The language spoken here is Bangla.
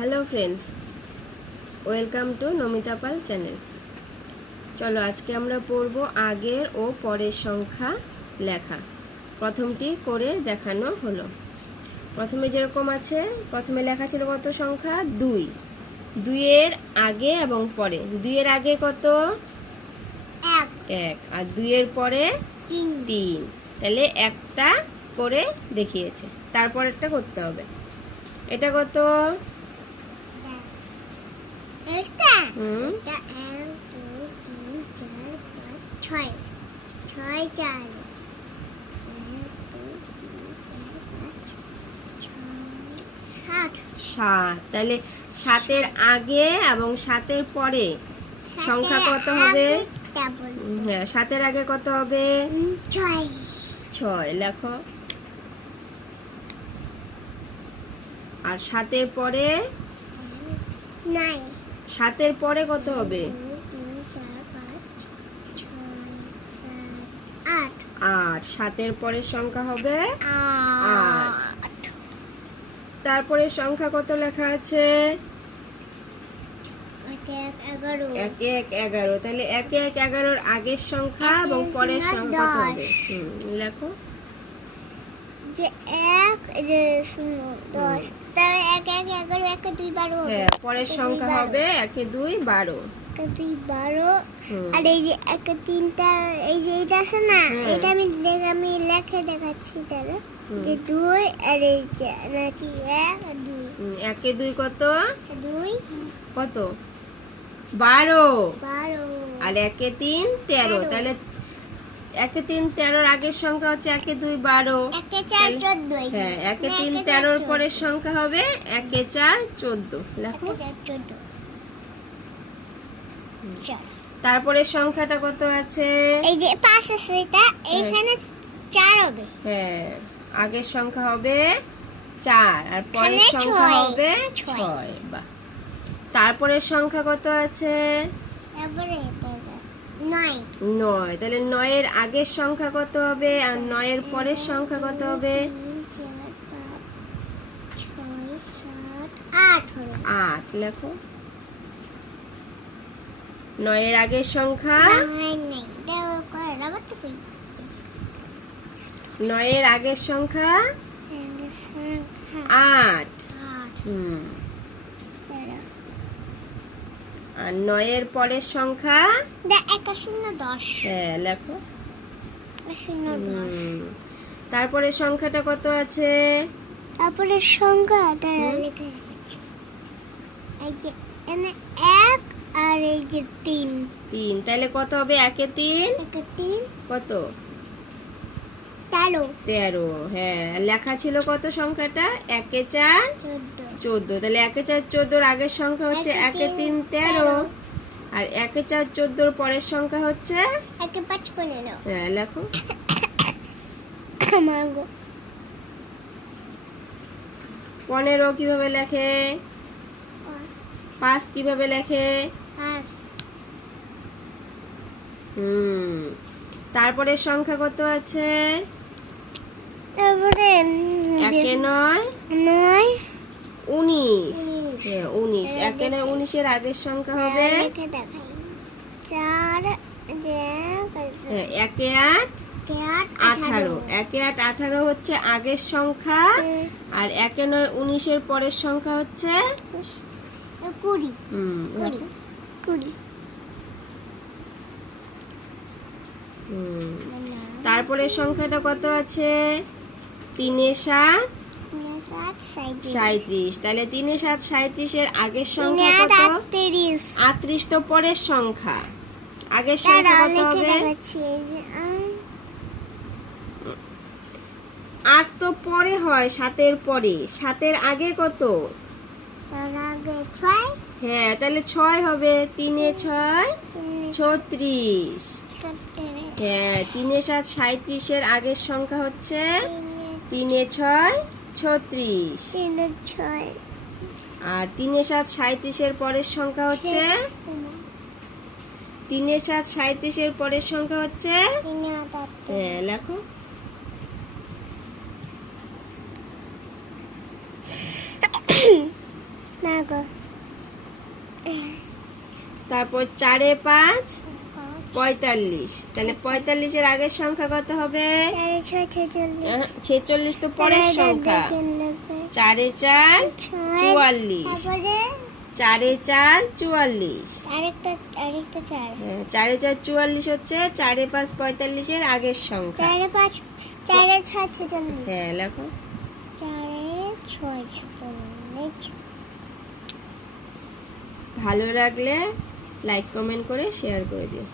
Hello friends welcome to Namita Pal channel চলো আজকে আমরা পড়ব আগের ও পরের সংখ্যা লেখা। প্রথমটি করে দেখানো হলো। প্রথমে যেরকম আছে প্রথমে লেখা ছিল কত সংখ্যা? দুই। দুইয়ের আগে এবং পরে। দুইয়ের আগে কত? এক। এক। আর দুইয়ের পরে? তিন। তাহলে একটা করে দেখিয়েছে। তারপরেরটা করতে হবে। এটা কত? একটা এক দুই তিন চার পাঁচ ছয় ছয় চার সাত। তাহলে সাতের আগে এবং সাতের পরে সংখ্যা কত হবে? হ্যাঁ সাতের আগে কত হবে? ছয়। ছয় লেখো। আর সাতের পরে? নাইন। সাতের পরে কত হবে? আট। সাতের পরের সংখ্যা হবে আট। তারপরে সংখ্যা কত লেখা আছে? এক এক এগারো। তাহলে এক এক এগারোর আগের সংখ্যা এবং পরের সংখ্যা কত হবে। লেখো। যে এক শূন্য দশ। তার এক এক এগারো এক দুই বারো হ্যাঁ পরের সংখ্যা। হবে একে দুই বারো। দুই বারো। আর এই যে এক তিনটা এই যে এটা আছে না হ্যাঁ। এটা আমি আমি লেখে দেখাচ্ছি তাহলে। যে দুই আর এই যে নাকি এক দুই। একে দুই কত? দুই। কত? বারো। বারো। আর একে তিন তেরো। তাহলে একে তিন তেরোর আগের সংখ্যা হচ্ছে একে দুই বারো। হ্যাঁ একে তিন তেরোর পরের সংখ্যা হবে একে চার চোদ্দ। লেখো। তারপরে সংখ্যাটা কত আছে? এই যে পাঁচ আছে এটা এইখানে চার হবে। হ্যাঁ আগের সংখ্যা হবে চার আর পরের সংখ্যা। হবে ছয়। বাহ। তারপরের সংখ্যা কত আছে? তারপরে নয়। তাহলে নয়ের আগের সংখ্যা কত হবে আর নয়ের পরের সংখ্যা কত হবে? আট লেখো। নয়ের আগের সংখ্যা? নয়ের আগের সংখ্যা? আট। হুম তেরো আর নয়ের পরের সংখ্যা? দে একা শূন্য দশ। হ্যাঁ লেখো। তারপরে সংখ্যাটা কত আছে? তারপরে সংখ্যাটা এই যে এক আর এই যে তিন। তিন। তাহলে কত হবে? একে তিন? একে তিন। কত? তেরো। হ্যাঁ। লেখা ছিল কত সংখ্যাটা? একে চার চোদ্দ। তাহলে একে চার চোদ্দোর আগের সংখ্যা হচ্ছে একে তিন, তেরো। আর একে চার চোদ্দোর পরের সংখ্যা হচ্ছে? একে পাঁচ পনেরো হ্যাঁ লেখো। পনেরো কীভাবে লেখে? পাঁচ কীভাবে লেখে? হুম। তারপরে সংখ্যা কত আছে? একে যে- নয় নয়। উনিশ। উনিশ। হ্যাঁ উনিশ। একে নয় উনিশের আগের সংখ্যা হবে? হ্যাঁ, চার হ্যাঁ, একে আট আঠারো। একে আট আঠারো হচ্ছে আগের সংখ্যা। আর একে নয় উনিশের পরের সংখ্যা হচ্ছে? কুড়ি। হুম, কুড়ি। কুড়ি। তারপরে সংখ্যাটা কত আছে? তিনে সাত। সাঁত্রিশ তাহলে তিনে সাত সাঁত্রিশের আগের সংখ্যা কত? আটত্রিশ। তো পরের সংখ্যা। আগের সংখ্যা কত হবে? আট তো পরে হয় সাতের পরে। সাতের আগে কত? হ্যাঁ তাহলে ছয় হবে। তিনে ছয় ছত্রিশ। ছত্রিশ, হ্যাঁ তিনে সাত সাঁত্রিশের আগের সংখ্যা হচ্ছে তিনে ছয় ছত্রিশ। তিনে ছয়। আর তিনে সাত সাঁত্রিশের পরের সংখ্যা হচ্ছে? তিনে সাত সাঁত্রিশের পরের সংখ্যা হচ্ছে। হ্যাঁ লেখো। তারপর চারে পাঁচ পঁয়তাল্লিশ। তাহলে পঁয়তাল্লিশের আগের সংখ্যা কত হবে? ছেচল্লিশ। তো পরের সংখ্যা। চারে চার চুয়াল্লিশ। চারে চার চুয়াল্লিশ। চার। হ্যাঁ, চারে চার চুয়াল্লিশ হচ্ছে চারে পাঁচ পঁয়তাল্লিশের আগের সংখ্যা। হ্যাঁ লেখো। ভালো লাগলে লাইক কমেন্ট করে শেয়ার করে দিও।